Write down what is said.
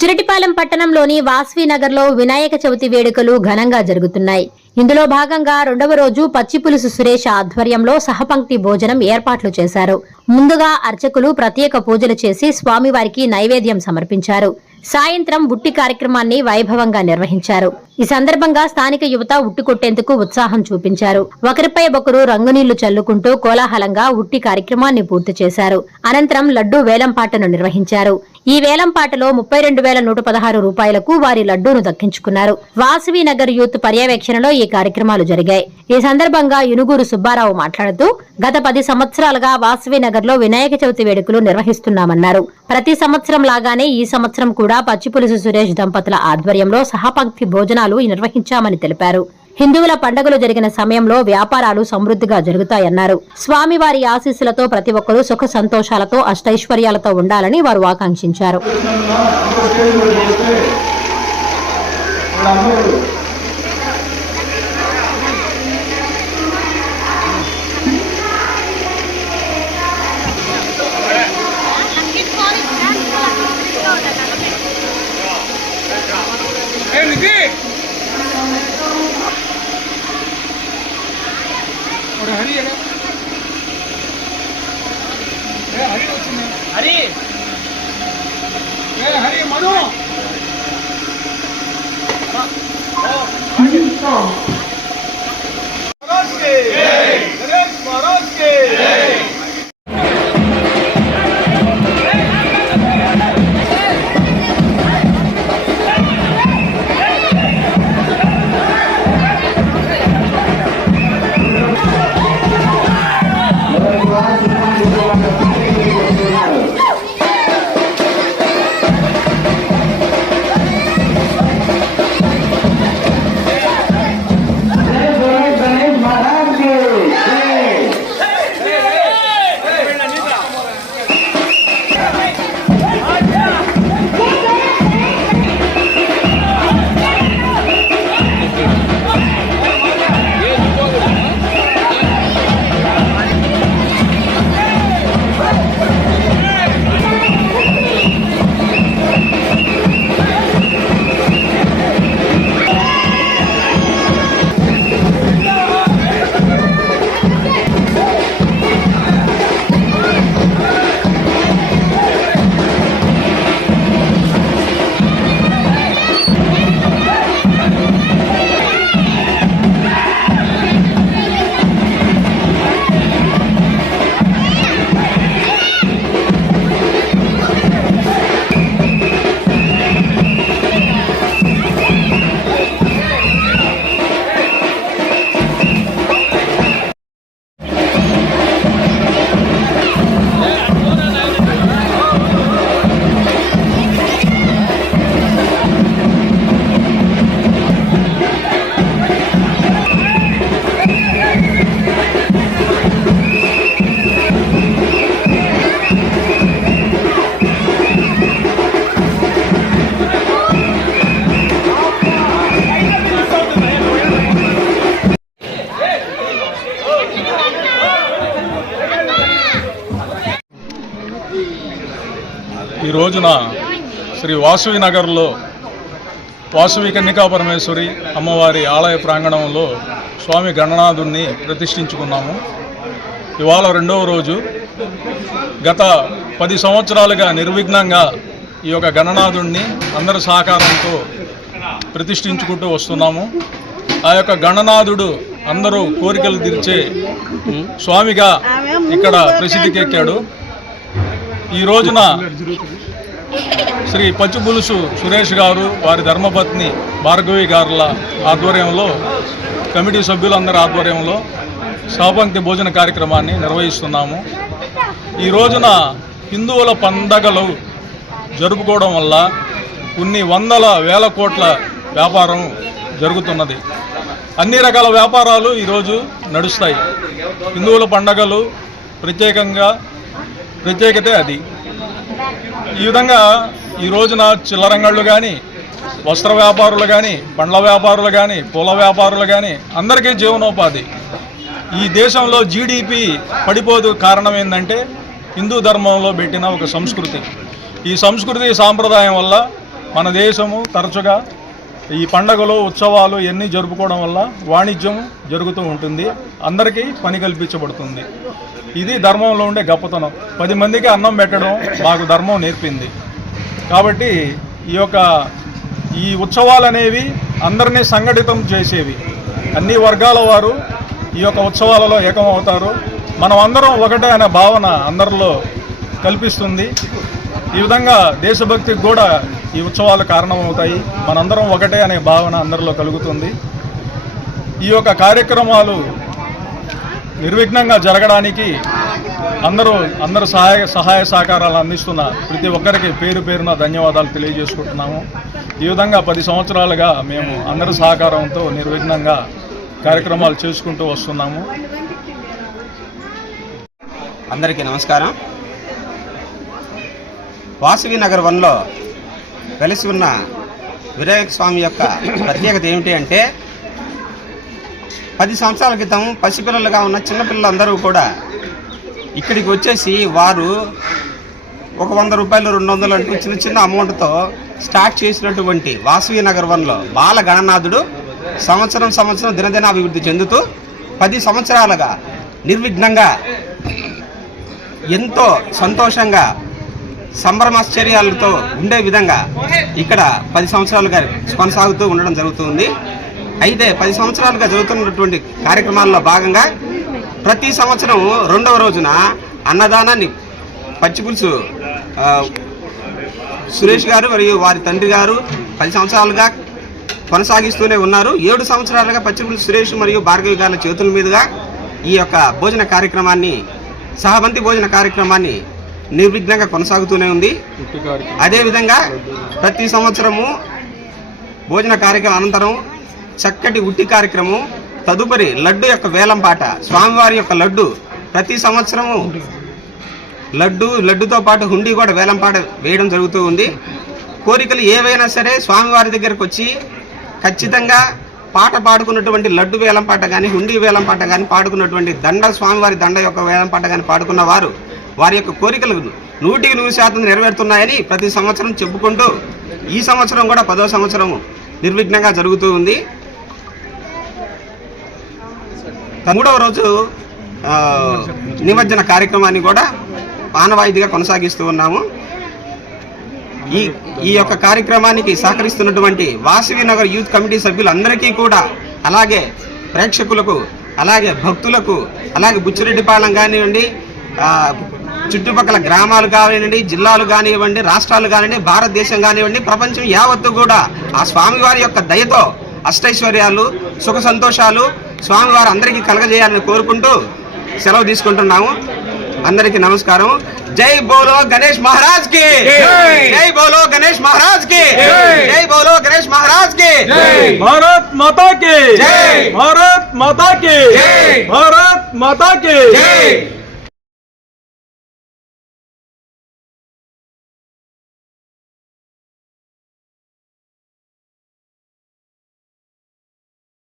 బుచ్చిరెడ్డిపాలెం పట్టణంలోని వాసవి నగర్లో వినాయక చవితి వేడుకలు ఘనంగా జరుగుతున్నాయి. ఇందులో భాగంగా రెండవ రోజు పచ్చిపులుసు సురేష్ ఆధ్వర్యంలో సహపంక్తి భోజనం ఏర్పాట్లు చేశారు. ముందుగా అర్చకులు ప్రత్యేక పూజలు చేసి స్వామివారికి నైవేద్యం సమర్పించారు. సాయంత్రం ఉట్టి కార్యక్రమాన్ని వైభవంగా నిర్వహించారు. ఈ సందర్భంగా స్థానిక యువత ఉట్టి కొట్టేందుకు ఉత్సాహం చూపించారు. ఒకరిపై ఒకరు రంగునీళ్లు చల్లుకుంటూ కోలాహలంగా ఉట్టి కార్యక్రమాన్ని పూర్తి చేశారు. అనంతరం లడ్డూ వేలంపాటను నిర్వహించారు. ఈ వేలంపాటలో 32,116 రూపాయలకు వారి లడ్డూను దక్కించుకున్నారు. వాసవి నగర్ యూత్ పర్యవేక్షణలో ఈ కార్యక్రమాలు జరిగాయి. ఈ సందర్భంగా యునుగూరు సుబ్బారావు మాట్లాడుతూ గత 10 సంవత్సరాలుగా వాసవి నగర్ లో వినాయక చవితి వేడుకలు నిర్వహిస్తున్నామన్నారు. ప్రతి సంవత్సరం లాగానే ఈ సంవత్సరం కూడా పచ్చిపులుసు సురేష్ దంపతుల ఆధ్వర్యంలో సహపంక్తి భోజనాలు నిర్వహించామని తెలిపారు. హిందువుల పండుగలు జరిగిన సమయంలో వ్యాపారాలు సమృద్ధిగా జరుగుతాయన్నారు. స్వామివారి ఆశీస్సులతో ప్రతి ఒక్కరూ సుఖ సంతోషాలతో అష్టైశ్వర్యాలతో ఉండాలని వారు ఆకాంక్షించారు. हरी मनु महाराज के ఈ రోజున శ్రీ వాసవి నగర్లో వాసవి కన్యకా పరమేశ్వరి అమ్మవారి ఆలయ ప్రాంగణంలో స్వామి గణనాథుణ్ణి ప్రతిష్ఠించుకున్నాము. ఇవాళ రెండవ రోజు. గత 10 సంవత్సరాలుగా నిర్విఘ్నంగా ఈ యొక్క గణనాథుణ్ణి అందరి సహకారంతో ప్రతిష్ఠించుకుంటూ వస్తున్నాము. ఆ యొక్క గణనాథుడు అందరూ కోరికలు తీర్చే స్వామిగా ఇక్కడ ప్రసిద్ధికెక్కాడు. ఈ రోజున శ్రీ పచ్చిపులుసు సురేష్ గారు, వారి ధర్మపత్ని భార్గవి గారుల ఆధ్వర్యంలో, కమిటీ సభ్యులందరి ఆధ్వర్యంలో సహపంక్తి భోజన కార్యక్రమాన్ని నిర్వహిస్తున్నాము. ఈ రోజున హిందువుల పండగలు జరుపుకోవడం వల్ల కొన్ని వందల వేల కోట్ల వ్యాపారం జరుగుతున్నది. అన్ని రకాల వ్యాపారాలు ఈరోజు నడుస్తాయి. హిందువుల పండగలు ప్రత్యేకతే అది. ఈ విధంగా ఈ రోజున చిల్లరంగళ్ళు కానీ, వస్త్ర వ్యాపారులు కానీ, పండ్ల వ్యాపారులు కానీ, పూల వ్యాపారులు కానీ అందరికీ జీవనోపాధి. ఈ దేశంలో జీడిపి పడిపోదు కారణం ఏంటంటే హిందూ ధర్మంలో పెట్టిన ఒక సంస్కృతి. ఈ సంస్కృతి సాంప్రదాయం వల్ల మన దేశము తరచుగా ఈ పండగలు ఉత్సవాలు ఇవన్నీ జరుపుకోవడం వల్ల వాణిజ్యం జరుగుతూ ఉంటుంది, అందరికీ పని కల్పించబడుతుంది. ఇది ధర్మంలో ఉండే గొప్పతనం. 10 మందికి అన్నం పెట్టడం మాకు ధర్మం నేర్పింది. కాబట్టి ఈ ఉత్సవాలు అనేవి అందరినీ సంఘటితం చేసేవి. అన్ని వర్గాల వారు ఈ యొక్క ఉత్సవాలలో ఏకమవుతారు. మనం అందరం ఒకటే అనే భావన అందరిలో కల్పిస్తుంది. ఈ విధంగా దేశభక్తికి కూడా ఈ ఉత్సవాలు కారణమవుతాయి. మనందరం ఒకటే అనే భావన అందరిలో కలుగుతుంది. ఈ యొక్క కార్యక్రమాలు నిర్విఘ్నంగా జరగడానికి అందరూ సహాయ సహకారాలు అందిస్తున్న ప్రతి ఒక్కరికి పేరు పేరున ధన్యవాదాలు తెలియజేసుకుంటున్నాము. ఈ విధంగా 10 సంవత్సరాలుగా మేము అందరి సహకారంతో నిర్విఘ్నంగా కార్యక్రమాలు చేసుకుంటూ వస్తున్నాము. అందరికీ నమస్కారం. వాసవి నగర్ 1లో కలిసి ఉన్న వినాయక స్వామి యొక్క ప్రత్యేకత ఏమిటి అంటే 10 సంవత్సరాల క్రితం పసిపిల్లలుగా ఉన్న చిన్నపిల్లలందరూ కూడా ఇక్కడికి వచ్చేసి వారు ఒక 100 రూపాయలు 200 అంటూ చిన్న చిన్న అమౌంట్తో స్టార్ట్ చేసినటువంటి వాసవి నగర్ 1లో బాల గణనాథుడు సంవత్సరం దినదిన అభివృద్ధి చెందుతూ 10 సంవత్సరాలుగా నిర్విఘ్నంగా ఎంతో సంతోషంగా సంభ్రమాశ్చర్యాలతో ఉండే విధంగా ఇక్కడ 10 సంవత్సరాలుగా కొనసాగుతూ ఉండడం జరుగుతుంది. అయితే 10 సంవత్సరాలుగా జరుగుతున్నటువంటి కార్యక్రమాల్లో భాగంగా ప్రతి సంవత్సరం 2వ రోజున అన్నదానాన్ని పచ్చిపులుసు సురేష్ గారు మరియు వారి తండ్రి గారు 10 సంవత్సరాలుగా కొనసాగిస్తూనే ఉన్నారు. 7 సంవత్సరాలుగా పచ్చిపులుసు సురేష్ మరియు భార్గవి గారి చేతుల మీదుగా ఈ యొక్క భోజన కార్యక్రమాన్ని సహబంతి భోజన కార్యక్రమాన్ని నిర్విఘ్నంగా కొనసాగుతూనే ఉంది. అదేవిధంగా ప్రతి సంవత్సరము భోజన కార్యక్రమం అనంతరం చక్కటి ఉట్టి కార్యక్రమం, తదుపరి లడ్డు యొక్క వేలంపాట, స్వామివారి యొక్క లడ్డు ప్రతి సంవత్సరము లడ్డుతో పాటు హుండీ కూడా వేలంపాట వేయడం జరుగుతూ ఉంది. కోరికలు ఏవైనా సరే స్వామివారి దగ్గరకు వచ్చి ఖచ్చితంగా పాట పాడుకున్నటువంటి లడ్డు వేలంపాట కానీ హుండీ వేలంపాట కానీ పాడుకున్నటువంటి స్వామివారి దండ యొక్క వేలంపాట కానీ పాడుకున్న వారి యొక్క కోరికలు 100% నెరవేరుతున్నాయని ప్రతి సంవత్సరం చెప్పుకుంటూ ఈ సంవత్సరం కూడా 10వ సంవత్సరం నిర్విఘ్నంగా జరుగుతూ ఉంది. 3వ రోజు నిమజ్జన కార్యక్రమాన్ని కూడా ఆనవాయితీగా కొనసాగిస్తూ ఉన్నాము. ఈ యొక్క కార్యక్రమానికి సహకరిస్తున్నటువంటి వాసవి నగర్ యూత్ కమిటీ సభ్యులందరికీ కూడా, అలాగే ప్రేక్షకులకు, అలాగే భక్తులకు, అలాగే బుచ్చిరెడ్డిపాలెం కానివ్వండి, చుట్టుపక్కల గ్రామాలు కానివ్వండి, జిల్లాలు కానివ్వండి, రాష్ట్రాలు కానివ్వండి, భారతదేశం కానివ్వండి, ప్రపంచం యావత్తు కూడా ఆ స్వామివారి యొక్క దయతో అష్టైశ్వర్యాలు, సుఖ సంతోషాలు స్వామివారు అందరికీ కలగజేయాలని కోరుకుంటూ సెలవు తీసుకుంటున్నాము. అందరికీ నమస్కారం. జై బోలో గణేష్ మహారాజ్ కి, జై బోలో గణేష్ మహారాజ్ కి, జై బోలో గణేష్ మహారాజ్ కి, భారత్ మాతా కి, భారత్ మాతా కి, భారత్ మాతా కి.